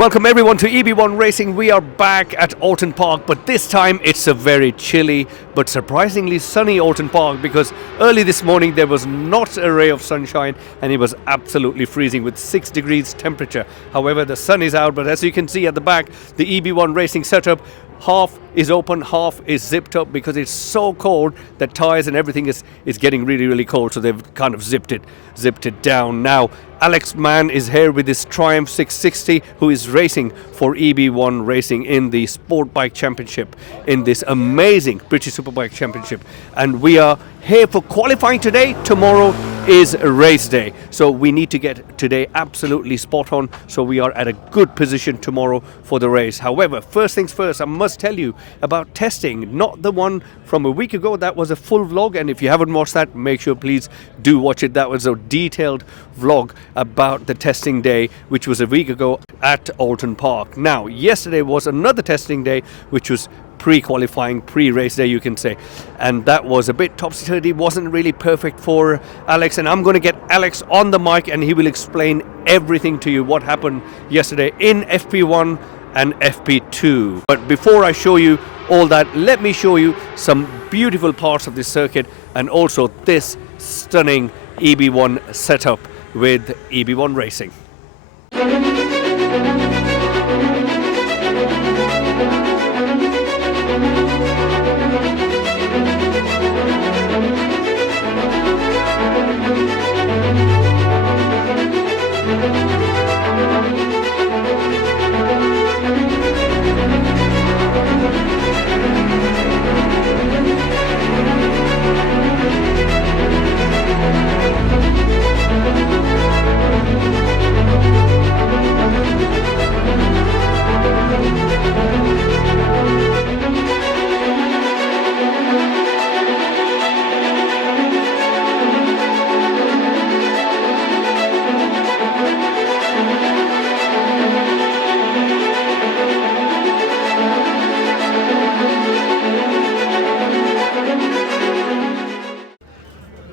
Welcome everyone to EB1 Racing. We are back at Oulton Park, but this time it's a very chilly but surprisingly sunny Oulton Park, because early this morning there was not a ray of sunshine and it was absolutely freezing with 6 degrees temperature. However, the sun is out, but as you can see at the back, the EB1 Racing setup, half is open, half is zipped up because it's so cold that tyres and everything is getting really cold, so they've kind of zipped it down. Now Alex Mann is here with his Triumph 660, who is racing for EB1 Racing in the Sportbike Championship, in this amazing British Superbike Championship. And we are here for qualifying today. Tomorrow is a race day, so we need to get today absolutely spot on, so we are at a good position tomorrow for the race. However, first things first, I must tell you about testing, not the one from a week ago. That was a full vlog, and if you haven't watched that, make sure please do watch it. That was a detailed vlog about the testing day, which was a week ago at Oulton Park. Now, yesterday was another testing day, which was pre-qualifying, pre-race day, you can say, and that was a bit topsy-turvy, wasn't really perfect for Alex, and I'm going to get Alex on the mic and he will explain everything to you what happened yesterday in FP1 and FP2. But before I show you all that, let me show you some beautiful parts of this circuit and also this stunning EB1 setup with EB1 Racing.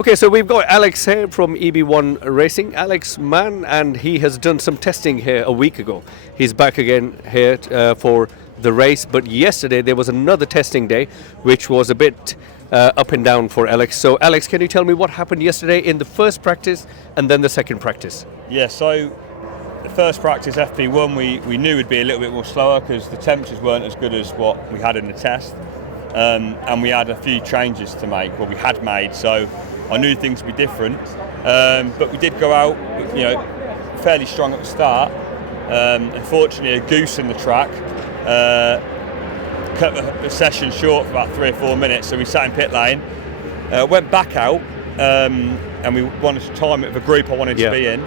Okay, so we've got Alex here from EB1 Racing, Alex Mann, and he has done some testing here a week ago. He's back again here for the race, but yesterday there was another testing day, which was a bit up and down for Alex. So Alex, can you tell me what happened yesterday in the first practice and then the second practice? Yeah, so the first practice, FP1, we knew would be a little bit more slower because the temperatures weren't as good as what we had in the test, and we had a few changes to make, well we had made, so I knew things would be different, but we did go out, fairly strong at the start. Unfortunately, a goose in the track cut the session short for about 3 or 4 minutes, so we sat in pit lane, went back out, and we wanted to time it with a group I wanted to be in,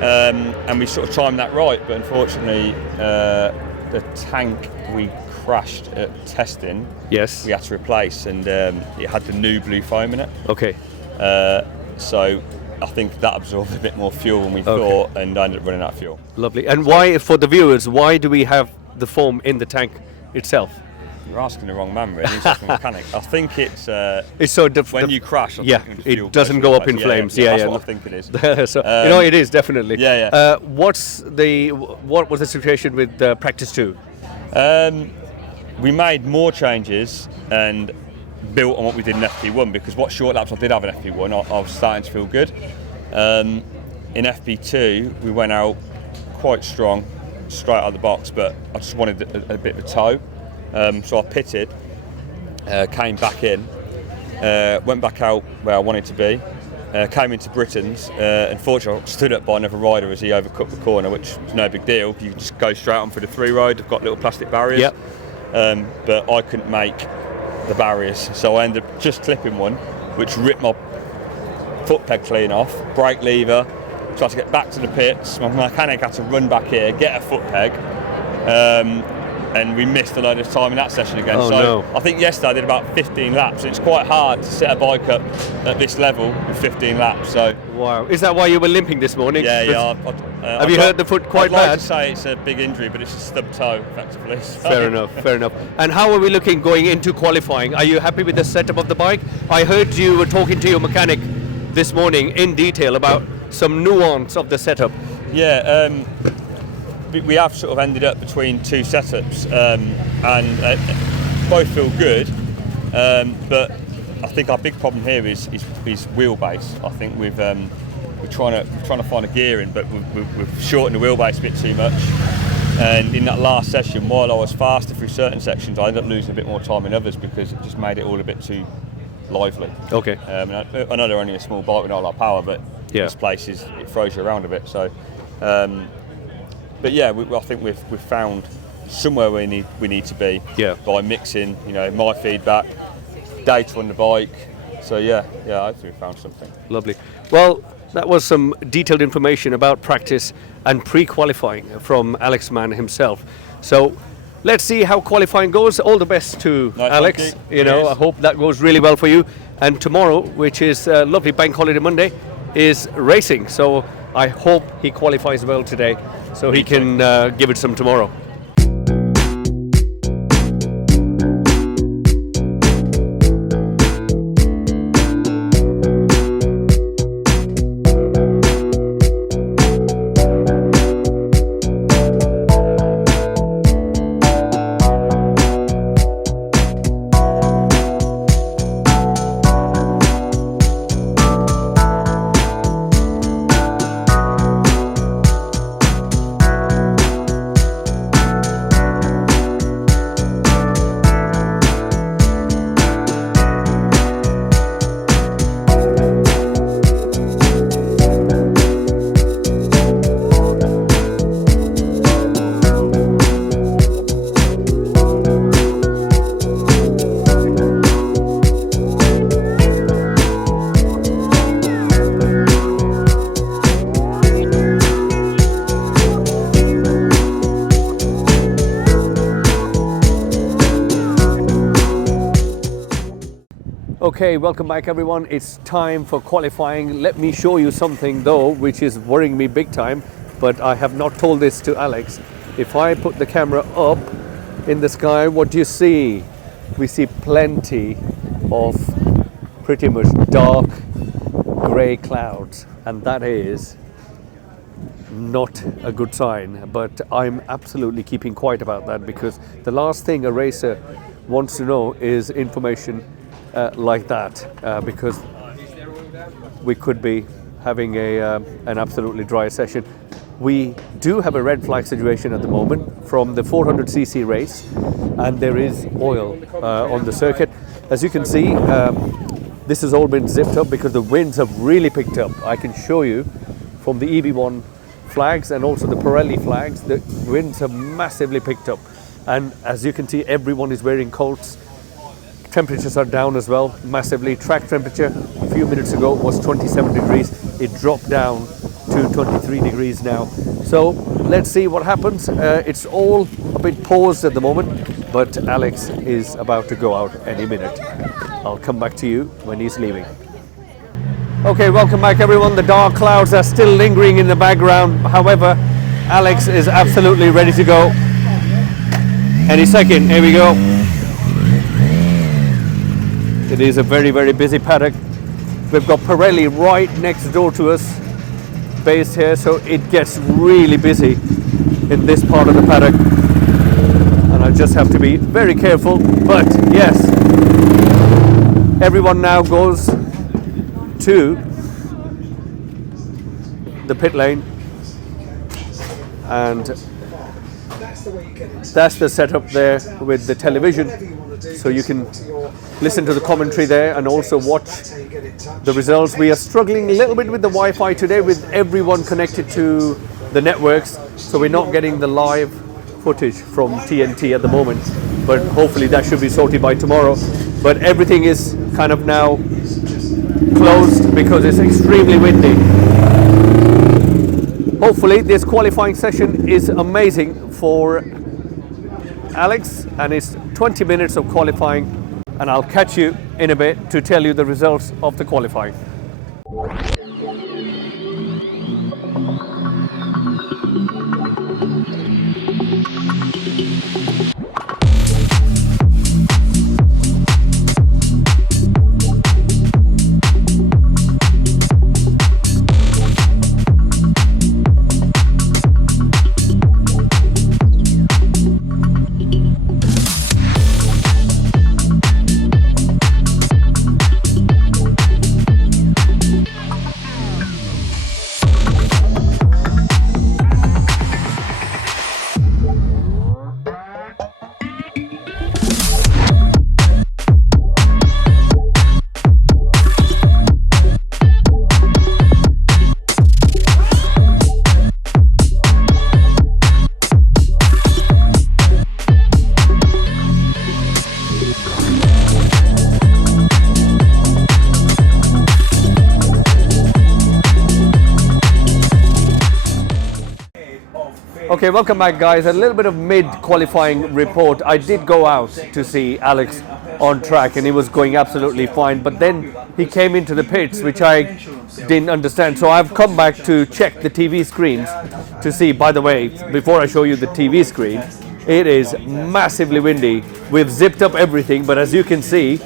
and we sort of timed that right, but unfortunately the tank we crashed at testing, yes, we had to replace, and it had the new blue foam in it. Okay. So I think that absorbed a bit more fuel than we thought, and I ended up running out of fuel. Lovely. And why, for the viewers, why do we have the foam in the tank itself? You're asking the wrong man, really. He's asking a mechanic. I think it's so when you crash. It doesn't go up in flames. That's what I think it is. So it is definitely. What was the situation with practice 2? We made more changes and built on what we did in FP1, because what short laps I did have in FP1, I was starting to feel good. In FP2, we went out quite strong, straight out of the box, but I just wanted a bit of a tow. So I pitted, came back in, went back out where I wanted to be, came into Britain's. Unfortunately, I was stood up by another rider as he overcut the corner, which is no big deal. You just go straight on for the 3 ride. They've got little plastic barriers. Yep. But I couldn't make the barriers, so I ended up just clipping one, which ripped my foot peg clean off, brake lever, tried to get back to the pits. My mechanic had to run back here, get a foot peg, and we missed a load of time in that session again. I think yesterday I did about 15 laps. It's quite hard to set a bike up at this level with 15 laps. So wow, is that why you were limping this morning? Yeah. Have you hurt the foot quite bad? I'd like to say it's a big injury, but it's a stub toe, effectively. So. Fair enough. And how are we looking going into qualifying? Are you happy with the setup of the bike? I heard you were talking to your mechanic this morning in detail about some nuance of the setup. Yeah, we have sort of ended up between two setups, and both feel good. But I think our big problem here is wheelbase. I think we're trying to find a gearing, but we've shortened the wheelbase a bit too much. And in that last session, while I was faster through certain sections, I ended up losing a bit more time in others because it just made it all a bit too lively. Okay. I know they're only a small bike with not a lot of power, but this place it throws you around a bit. So, but yeah, I think we've found somewhere we need to be by mixing, my feedback, data on the bike. So I think we found something. Lovely. Well, that was some detailed information about practice and pre-qualifying from Alex Mann himself. So let's see how qualifying goes. All the best to Alex. I hope that goes really well for you. And tomorrow, which is a lovely bank holiday Monday, is racing. So I hope he qualifies well today so he can give it some tomorrow. Okay, welcome back everyone. It's time for qualifying. Let me show you something though, which is worrying me big time, but I have not told this to Alex. If I put the camera up in the sky, what do you see? We see plenty of pretty much dark grey clouds, and that is not a good sign, but I'm absolutely keeping quiet about that because the last thing a racer wants to know is information like that, because we could be having an absolutely dry session. We do have a red flag situation at the moment from the 400cc race, and there is oil on the circuit. As you can see, this has all been zipped up because the winds have really picked up. I can show you from the EB1 flags and also the Pirelli flags, the winds have massively picked up. And as you can see, everyone is wearing coats. Temperatures are down as well, massively. Track temperature a few minutes ago was 27 degrees. It dropped down to 23 degrees now. So let's see what happens. It's all a bit paused at the moment, but Alex is about to go out any minute. I'll come back to you when he's leaving. Okay, welcome back everyone. The dark clouds are still lingering in the background. However, Alex is absolutely ready to go. Any second, here we go. It is a very, very busy paddock. We've got Pirelli right next door to us, based here, so it gets really busy in this part of the paddock. And I just have to be very careful, but yes, everyone now goes to the pit lane, and that's the setup there with the television, so you can listen to the commentary there and also watch the results. We are struggling a little bit with the Wi-Fi today with everyone connected to the networks, so we're not getting the live footage from TNT at the moment, but hopefully that should be sorted by tomorrow. But everything is kind of now closed because it's extremely windy. Hopefully this qualifying session is amazing for Alex, and it's 20 minutes of qualifying, and I'll catch you in a bit to tell you the results of the qualifying. Okay, welcome back, guys. A little bit of mid-qualifying report. I did go out to see Alex on track, and he was going absolutely fine. But then he came into the pits, which I didn't understand. So I've come back to check the TV screens to see. By the way, before I show you the TV screen, it is massively windy. We've zipped up everything, but as you can see,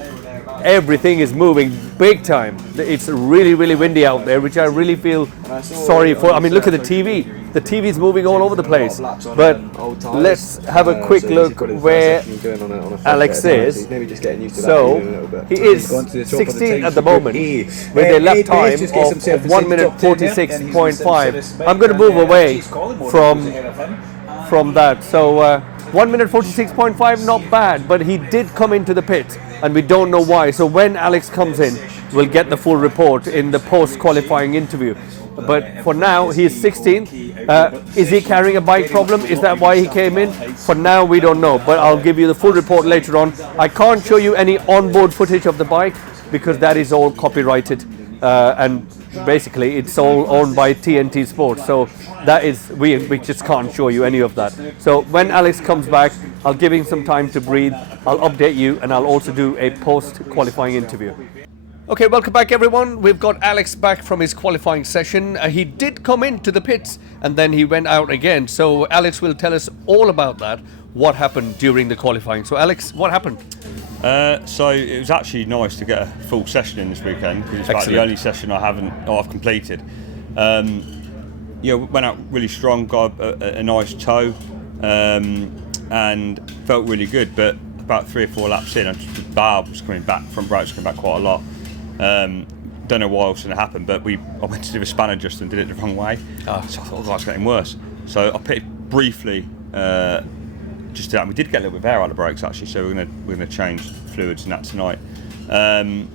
everything is moving big time. It's really, really windy out there, which I really feel sorry for. I mean, look at the TV. The TV is moving all over the place. But let's have a quick look where Alex is. So he is 16th at the moment with a lap time of 1 minute 46.5. I'm going to move away from that. So 1 minute 46.5, not bad, but he did come into the pit and we don't know why. So when Alex comes in, we'll get the full report in the post-qualifying interview. But for now, he's 16th. Is he carrying a bike problem? Is that why he came in? For now, we don't know, but I'll give you the full report later on. I can't show you any onboard footage of the bike because that is all copyrighted. And basically it's all owned by TNT Sports, so that is we just can't show you any of that. So when Alex comes back, I'll give him some time to breathe, I'll update you, and I'll also do a post-qualifying interview. Okay, welcome back everyone. We've got Alex back from his qualifying session. He did come into the pits and then he went out again, so Alex will tell us all about that, what happened during the qualifying. So Alex, what happened? So it was actually nice to get a full session in this weekend because it's about the only session I've completed. Went out really strong, got a nice tow, and felt really good. But about 3 or 4 laps in, the bar was coming back, front brake was coming back quite a lot. Don't know why it was going to happen, but I went to do a span adjust and did it the wrong way. So I thought it was getting worse. So I pitted briefly. Just that, we did get a little bit of air out of the brakes actually, so we're gonna change fluids and that tonight. Had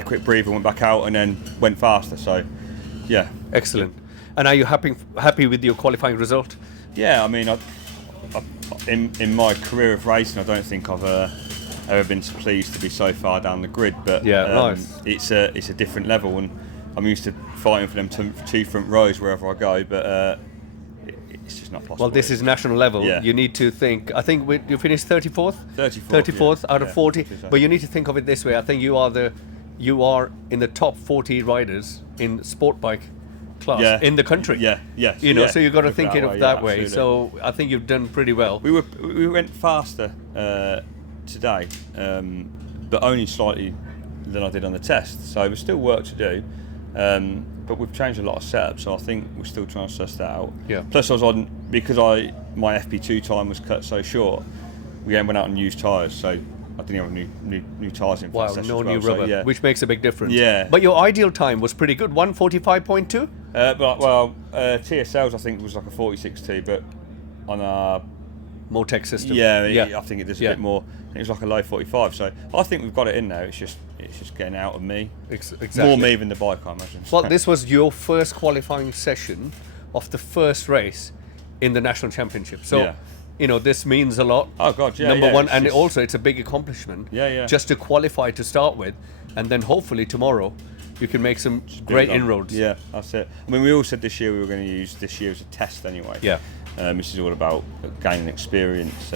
a quick breather, went back out, and then went faster. So, yeah, excellent. And are you happy with your qualifying result? Yeah, I mean, in my career of racing, I don't think I've ever been so pleased to be so far down the grid. But nice. It's a different level, and I'm used to fighting for them two front rows wherever I go, but. It's just not possible. Well, this is national level. Yeah. You need to think. I think you finished 34th. 34th out of 40. But you need to think of it this way. I think you are in the top 40 riders in Sportbike class in the country. So you've got to think it that way. So I think you've done pretty well. We went faster today, but only slightly than I did on the test. So there's still work to do. But we've changed a lot of setups, so I think we're still trying to suss that out. Yeah. Plus, because my FP2 time was cut so short, we went out and used tyres, so I didn't have new tyres in for that session. No new rubber, which makes a big difference. Yeah. But your ideal time was pretty good, 1:45.2. TSL's I think was like a 46.2, but on our Motec system. I think it does a bit more. It was like a low 45, so I think we've got it in now. It's just getting out of me. Exactly. More me than the bike, I imagine. Well, this was your first qualifying session of the first race in the national championship. So, this means a lot. Oh God, yeah. Number one, and also it's a big accomplishment. Yeah. Just to qualify to start with, and then hopefully tomorrow you can make some great inroads. Yeah, that's it. I mean, we all said this year we were going to use this year as a test anyway. Yeah. This is all about gaining experience.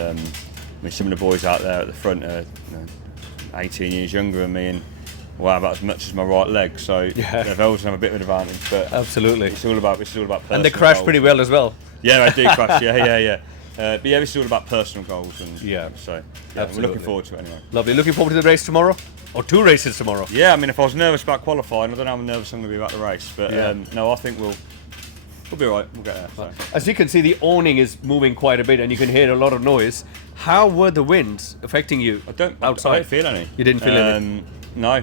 Some of the boys out there at the front are 18 years younger than me, and about as much as my right leg. So they've always have a bit of an advantage. But absolutely, it's all about and they crash pretty well as well. Yeah, they do crash. Yeah. But this is all about personal goals, and so we're looking forward to it anyway. Lovely. Looking forward to the race tomorrow, or 2 races tomorrow. Yeah, I mean, if I was nervous about qualifying, I don't know how nervous I'm going to be about the race. But no, I think we'll be all right. We'll get there. So. As you can see, the awning is moving quite a bit, and you can hear a lot of noise. How were the winds affecting you outside? I don't feel any. You didn't feel any? No.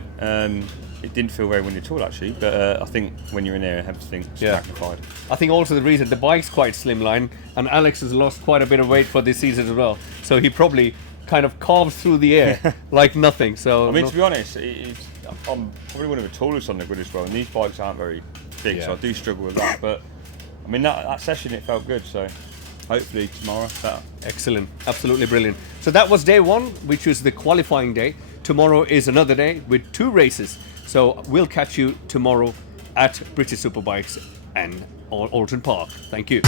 It didn't feel very windy at all, actually. But I think when you're in there, everything's magnified. I think also the reason the bike's quite slimline, and Alex has lost quite a bit of weight for this season as well. So he probably kind of carves through the air like nothing. So I mean, to be honest, I'm probably one of the tallest on the grid as well, and these bikes aren't very big, so I do struggle with that. But I mean, that session, it felt good, so hopefully tomorrow better. Excellent, absolutely brilliant. So that was day 1, which was the qualifying day. Tomorrow is another day with 2 races. So we'll catch you tomorrow at British Superbikes, and Oulton Park. Thank you.